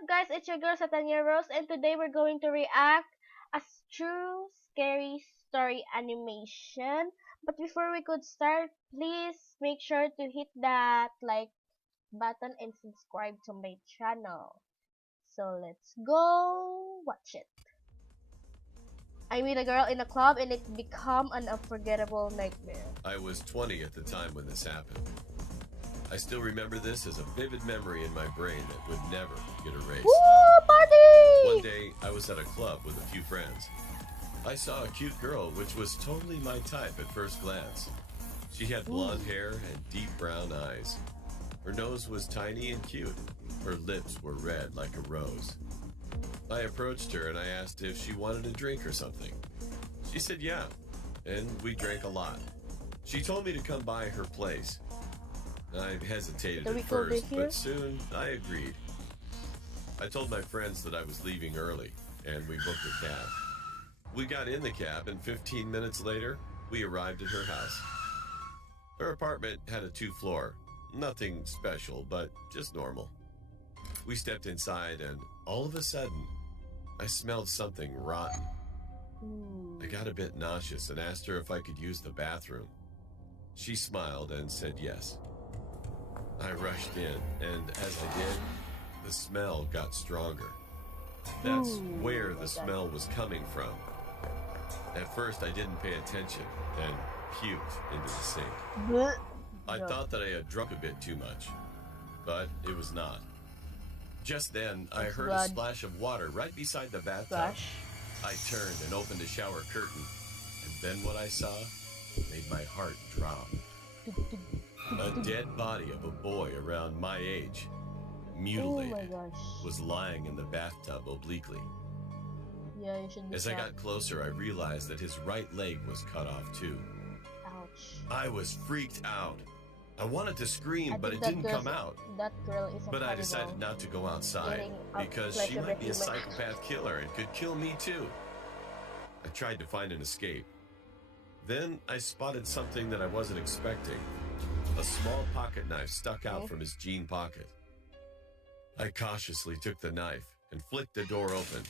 up, guys? It's your girl Satania Rose, and today we're going to react a true scary story animation. But before we could start, please make sure to hit that like button and subscribe to my channel. So let's go watch it. I meet a girl in a club, and it become an unforgettable nightmare. I was 20 at the time when this happened. I still remember this as a vivid memory in my brain that would never get erased. Woo, party! One day, I was at a club with a few friends. I saw a cute girl, which was totally my type at first glance. She had blonde hair and deep brown eyes. Her nose was tiny and cute. Her lips were red like a rose. I approached her and I asked if she wanted a drink or something. She said yeah, and we drank a lot. She told me to come by her place. I hesitated at first, but soon I agreed. I told my friends that I was leaving early, and we booked a cab. We got in the cab, and 15 minutes later, we arrived at her house. Her apartment had a 2-floor. Nothing special, but just normal. We stepped inside, and all of a sudden, I smelled something rotten. I got a bit nauseous and asked her if I could use the bathroom. She smiled and said yes. I rushed in, and as I did, the smell got stronger. That's where the smell was coming from. At first, I didn't pay attention and puked into the sink. I thought that I had drunk a bit too much, but it was not. Just then, I heard a splash of water right beside the bathtub. I turned and opened the shower curtain, and then what I saw made my heart drop. A dead body of a boy around my age, mutilated, was lying in the bathtub obliquely. Yeah, you should be As I got closer, I realized that his right leg was cut off too. Ouch. I was freaked out. I wanted to scream, but it didn't come out. That girl is a But I decided not to go outside because she might be a psychopath killer and could kill me too. I tried to find an escape. Then I spotted something that I wasn't expecting. A small pocket knife stuck out from his jean pocket. I cautiously took the knife and flicked the door open.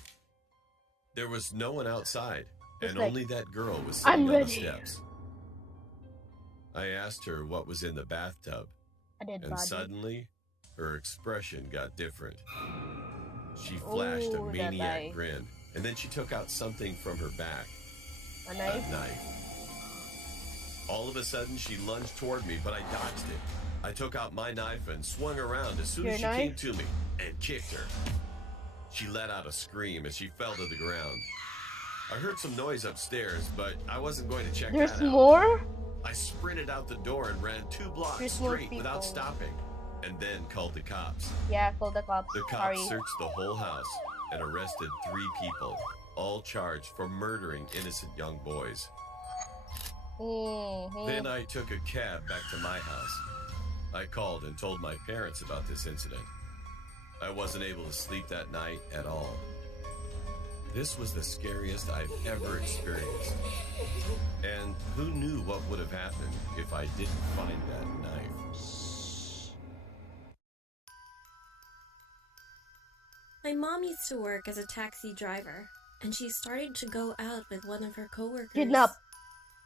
There was no one outside, and only that girl was sitting on the steps. I asked her what was in the bathtub, and suddenly, her expression got different. She flashed a maniac grin, and then she took out something from her back. A knife? A knife. All of a sudden, she lunged toward me, but I dodged it. I took out my knife and swung around as soon as she came to me and kicked her. She let out a scream as she fell to the ground. I heard some noise upstairs, but I wasn't going to check that out. There's more? I sprinted out the door and ran 2 blocks straight without stopping, and then called the cops. Yeah, call the cops. The cops searched the whole house and arrested 3 people, all charged for murdering innocent young boys. Then I took a cab back to my house. I called and told my parents about this incident. I wasn't able to sleep that night at all. This was the scariest I've ever experienced. And who knew what would have happened if I didn't find that knife? My mom used to work as a taxi driver, and she started to go out with one of her coworkers. Kidnap.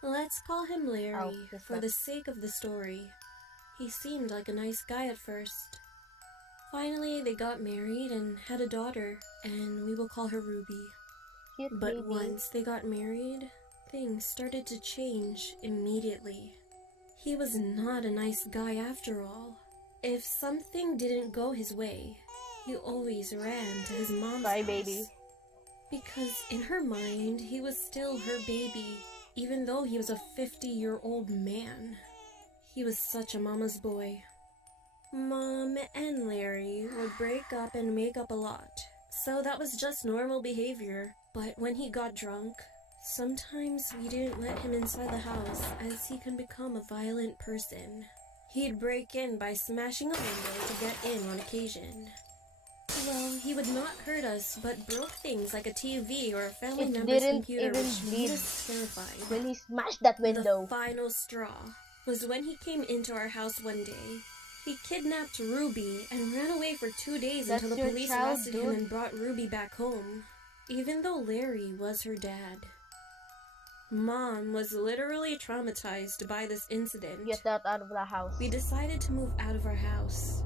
Let's call him Larry, for the sake of the story. He seemed like a nice guy at first. Finally, they got married and had a daughter, and we will call her Ruby. But once they got married, things started to change immediately. He was not a nice guy after all. If something didn't go his way, he always ran to his mom's house. Baby. Because in her mind, he was still her baby, even though he was a 50-year-old man. He was such a mama's boy. Mom and Larry would break up and make up a lot, so that was just normal behavior. But when he got drunk, sometimes we didn't let him inside the house as he can become a violent person. He'd break in by smashing a window to get in on occasion. Well, he would not hurt us, but broke things like a TV or a family member's computer, which made us terrified. When he smashed that window. The final straw was when he came into our house one day. He kidnapped Ruby and ran away for 2 days That's until the your police child, arrested him dude. and brought Ruby back home, even though Larry was her dad. Mom was literally traumatized by this incident. Get that out of the house. We decided to move out of our house,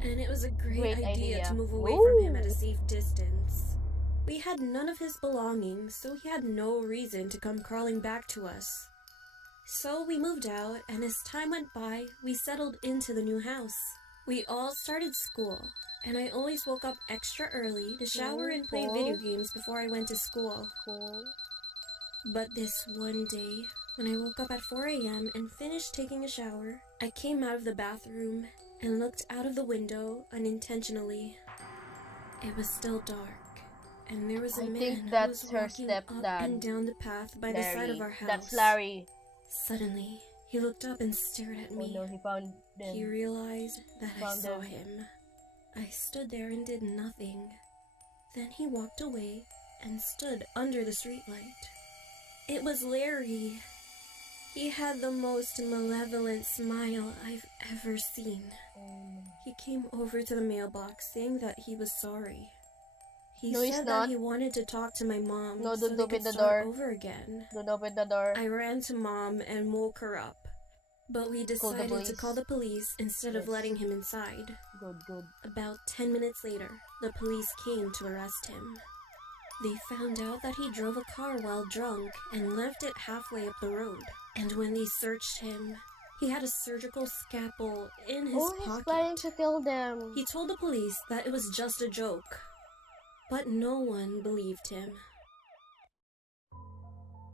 and it was a great idea idea. to move away from him at a Ooh. safe distance. We had none of his belongings, so he had no reason to come crawling back to us. So we moved out, and as time went by, we settled into the new house. We all started school, and I always woke up extra early to shower and play video games before I went to school. Cool. But this one day, when I woke up at 4 a.m. and finished taking a shower, I came out of the bathroom and looked out of the window unintentionally. It was still dark, and there was a I man think who that's was her walking up stepdad. and down the path by the side of our house. That's Larry. Suddenly, he looked up and stared at Oh me. no, he found them. He realized that I Found saw him. him. I stood there and did nothing. Then he walked away and stood under the streetlight. It was Larry. He had the most malevolent smile I've ever seen. He came over to the mailbox saying that he was sorry. He No, he's said not. that he wanted to talk to my mom No, so don't they open could the start door. over again. Don't open the door. I ran to Mom and woke her up. But we Call the decided to police. call the police instead of Yes. letting him inside. Good. About 10 minutes later, the police came to arrest him. They found out that he drove a car while drunk and left it halfway up the road. And when they searched him, he had a surgical scalpel in his Oh, he's pocket. planning to kill them. He told the police that it was just a joke, but no one believed him.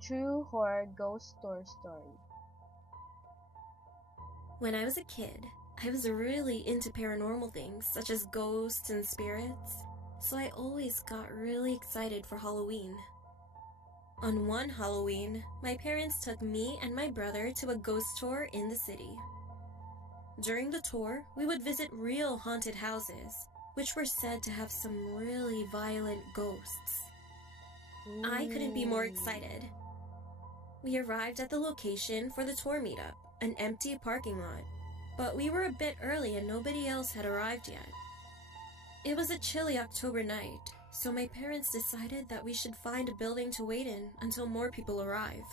True horror ghost story. When I was a kid, I was really into paranormal things such as ghosts and spirits, so I always got really excited for Halloween. On one Halloween, my parents took me and my brother to a ghost tour in the city. During the tour, we would visit real haunted houses, which were said to have some really violent ghosts. I couldn't be more excited. We arrived at the location for the tour meetup, an empty parking lot, but we were a bit early and nobody else had arrived yet. It was a chilly October night, so my parents decided that we should find a building to wait in until more people arrive.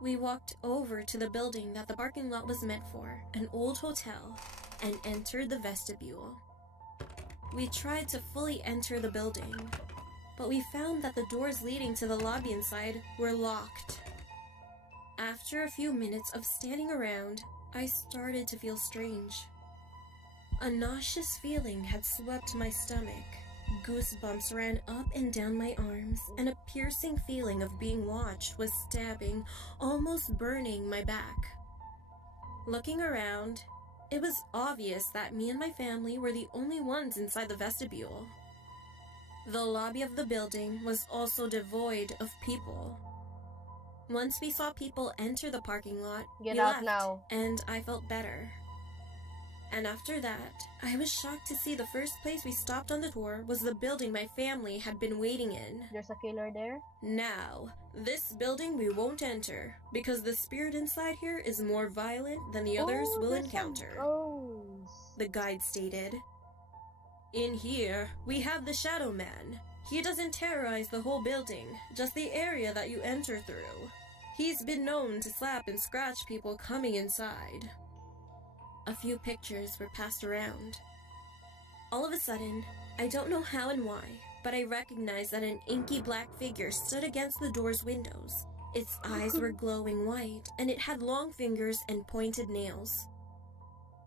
We walked over to the building that the parking lot was meant for, an old hotel, and entered the vestibule. We tried to fully enter the building, but we found that the doors leading to the lobby inside were locked. After a few minutes of standing around, I started to feel strange. A nauseous feeling had swept my stomach. Goosebumps ran up and down my arms, and a piercing feeling of being watched was stabbing, almost burning my back. Looking around, it was obvious that me and my family were the only ones inside the vestibule. The lobby of the building was also devoid of people. Once we saw people enter the parking lot, Get we out left, now. and I felt better. And after that, I was shocked to see the first place we stopped on the tour was the building my family had been waiting in. There's a killer there. Now, this building we won't enter, because the spirit inside here is more violent than the others will there's a encounter, ghost. the guide stated. In here, we have the Shadow Man. He doesn't terrorize the whole building, just the area that you enter through. He's been known to slap and scratch people coming inside. A few pictures were passed around. All of a sudden, I don't know how and why, but I recognized that an inky black figure stood against the door's windows. Its eyes were glowing white, and it had long fingers and pointed nails.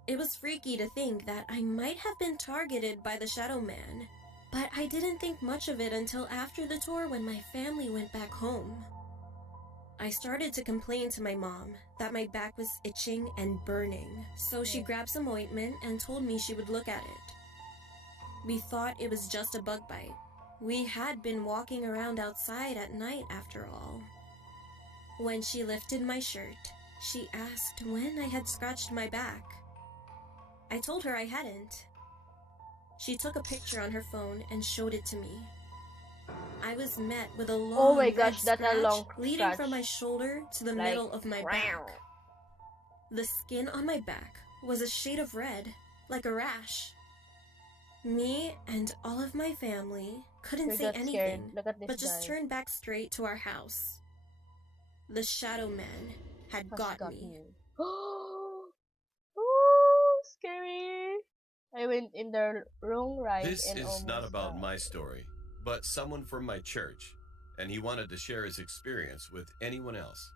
It was freaky to think that I might have been targeted by the Shadow Man, but I didn't think much of it until after the tour when my family went back home. I started to complain to my mom that my back was itching and burning, so she grabbed some ointment and told me she would look at it. We thought it was just a bug bite. We had been walking around outside at night after all. When she lifted my shirt, she asked when I had scratched my back. I told her I hadn't. She took a picture on her phone and showed it to me. I was met with a long Oh my red gosh, that's a scratch long leading scratch. from my shoulder to the Like, middle of my back. The skin on my back was a shade of red, like a rash. Me and all of my family couldn't You're say just scared. anything, Look at this but just guy. turned back straight to our house. The Shadow Man had got me. Ooh, scary. I went in the wrong ride This and is not almost about my story, but someone from my church, and he wanted to share his experience with anyone else.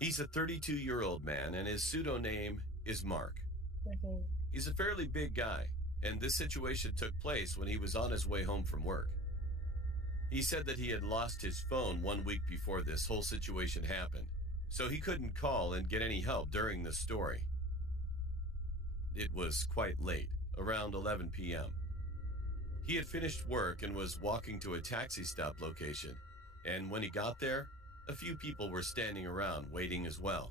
He's a 32-year-old man, and his pseudonym is Mark. Okay. He's a fairly big guy, and this situation took place when he was on his way home from work. He said that he had lost his phone 1 week before this whole situation happened, so he couldn't call and get any help during the story. It was quite late, around 11 p.m. He had finished work and was walking to a taxi stop location, and when he got there, a few people were standing around waiting as well.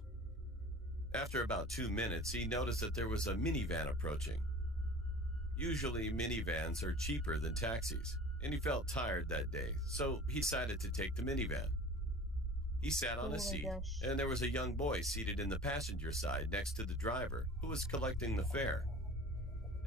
After about 2 minutes, he noticed that there was a minivan approaching. Usually, minivans are cheaper than taxis, and he felt tired that day, so he decided to take the minivan. He sat on Oh a my seat, gosh. and there was a young boy seated in the passenger side next to the driver, who was collecting the fare.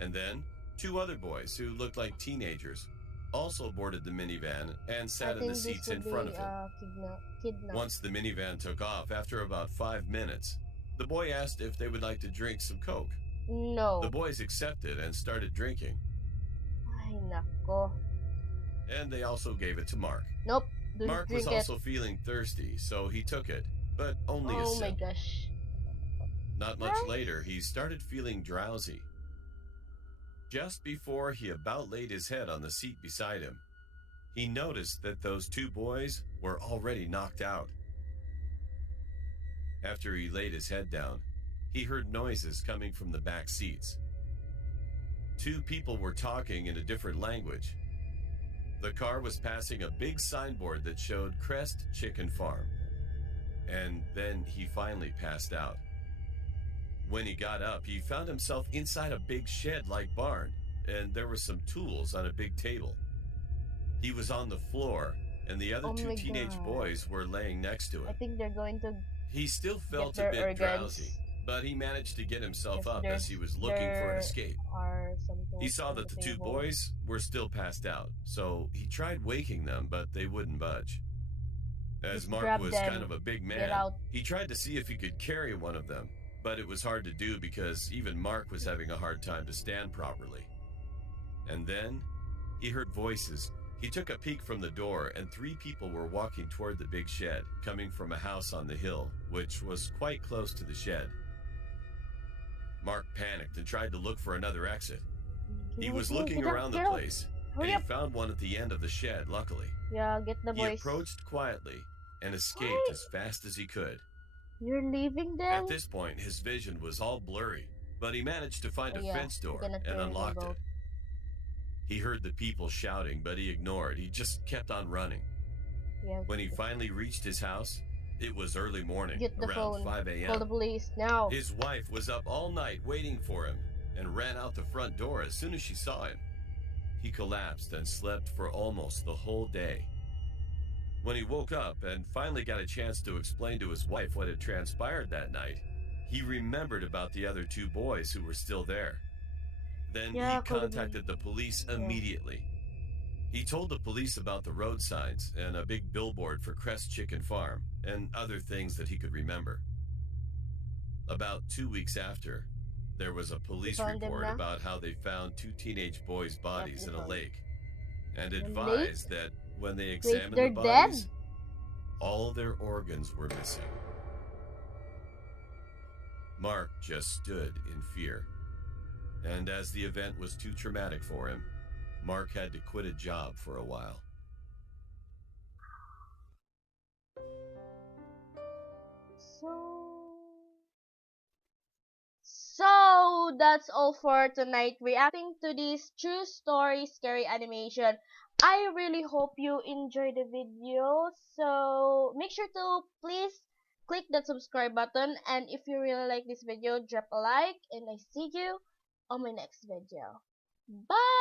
And then, 2 other boys who looked like teenagers also boarded the minivan and sat in the seats in front of him. Kidnap. Once the minivan took off, after about 5 minutes, the boy asked if they would like to drink some Coke. No. The boys accepted and started drinking, Ay, nako. and they also gave it to Mark. Nope. Don't Mark drink was also feeling thirsty, so he took it, but only a Oh sip. my gosh. Not much What? later, he started feeling drowsy. Just before he about laid his head on the seat beside him, he noticed that those 2 boys were already knocked out. After he laid his head down, he heard noises coming from the back seats. 2 people were talking in a different language. The car was passing a big signboard that showed Crest Chicken Farm. And then he finally passed out. When he got up, he found himself inside a big shed-like barn, and there were some tools on a big table. He was on the floor, and the other Oh 2 my teenage God. boys were laying next to I him. think they're going to He still felt their a bit organs. drowsy, but he managed to get himself If up there's- as he was looking for an there escape. are some He tools saw on that the 2 table. boys were still passed out, so he tried waking them, but they wouldn't budge. As Just Mark grab was them, kind of a big get man, out. he tried to see if he could carry one of them, but it was hard to do because even Mark was having a hard time to stand properly. And then he heard voices. He took a peek from the door, and 3 people were walking toward the big shed, coming from a house on the hill, which was quite close to the shed. Mark panicked and tried to look for another exit. He was looking around the place, and Hurry he up. found one at the end of the shed, luckily. Yeah, get the He boys. approached quietly and escaped Wait. as fast as he could. You're leaving them? At this point, his vision was all blurry, but he managed to find a Yeah, fence door gonna and turn unlocked them it. He heard the people shouting, but he ignored. He just kept on running. Yeah. When he finally reached his house, it was early morning, Get the around phone. 5 Call the a.m. police now. His wife was up all night waiting for him and ran out the front door as soon as she saw him. He collapsed and slept for almost the whole day. When he woke up and finally got a chance to explain to his wife what had transpired that night, he remembered about the other 2 boys who were still there. Then Yeah, he contacted the police immediately. He told the police about the road signs and a big billboard for Crest Chicken Farm and other things that he could remember. About 2 weeks after, there was a police found them report now? about how they found 2 teenage boys' bodies we in a found- lake and lake? advised that when they Wait, examined they're the dead? bodies, all their organs were missing. Mark just stood in fear. And as the event was too traumatic for him, Mark had to quit a job for a while. So that's all for tonight. Reacting to this true story scary animation. I really hope you enjoyed the video. So make sure to please click that subscribe button, and if you really like this video, drop a like, and I see you on my next video. Bye.